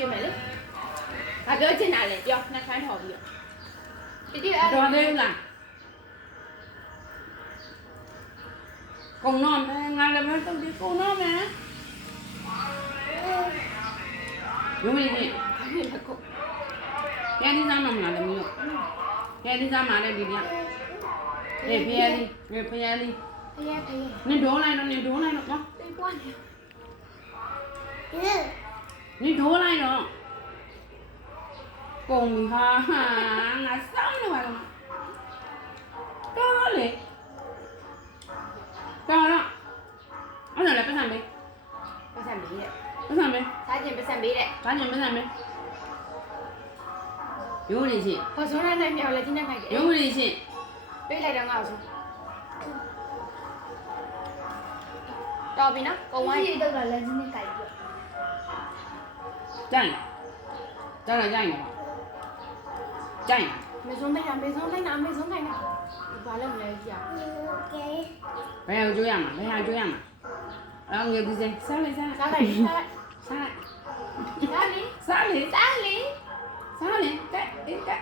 ပြမယ်လေငါပြောချင်တာလေပြောနှက်ခမ်းထော်ပြီးတိတိအဲ့ တော်သေးလားကုံတော့မယ်ငါလည်းမတုတ်ဒီကုံတော့မယ်ရုံးလေးကြီးပြန်ဒီစားမှမလားသမီးတို့ပြန်ဒီစားမှလည်းဒီပြန်အေးဖျားလေးဖျားလေး ဖရဲဖရဲ နင်ဒိုးလိုက်တော့နော် ပေးပွားနေ နင်ဒိုးလိုက်တော့ကုံပြီဟာငါစောင်းနေပါလားတော်လေတော်တော့အဲ့ဒါလည်းပတ်စံပေး ပတ်စံပေးတဲ့ ပတ်စံပေး စားခြင်းပတ်စံပေးတဲ့ ဒါညပတ်စံပေးရိုးနေချင်း ဟောဇွန်နဲ့နိုင်မြောက်လဲဒီနေ့နိုင်တယ် ရိုးနေချင်း ပေးလိုက်တော့ငါ့ကိုတော်ပြီနော်ကုံဝိုင်း ဒီတော့လည်းဒီနေ့ကြိုက်ပြီ ကြိုင်တော်တော့ကြိုင်နေပါကြိုင် မေဇွန်လိုက်တာမေဇွန်လိုက်တာမေဇွန်လိုက်တာဘာလဲမလဲကြာ ဘယ်ဟာကြိုးရမှာဘယ်ဟာကြိုးရမှာအောင်ငယ်ဒီစင်စားလိုက်စား စားလိုက်စားလိုက် စားလိုက် စားလေ စားလေ စားလေ စားလေတက်တက်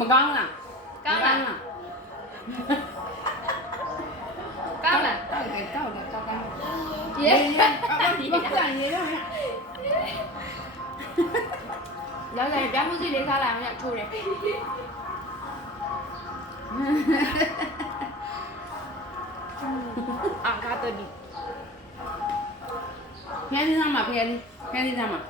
မကောင်းလား ကောင်းလား ကောင်းလား တောက်တယ်တောက်တယ်တောက်တယ် ရေ ဘာကြံရတော့ ရောက်လာပြမှုစီလေးစားလာအောင်ညထိုးတယ်အာကားတော့ဒီ ဖျက်နေစမ်းမှာဖျက်နေစမ်းမှာ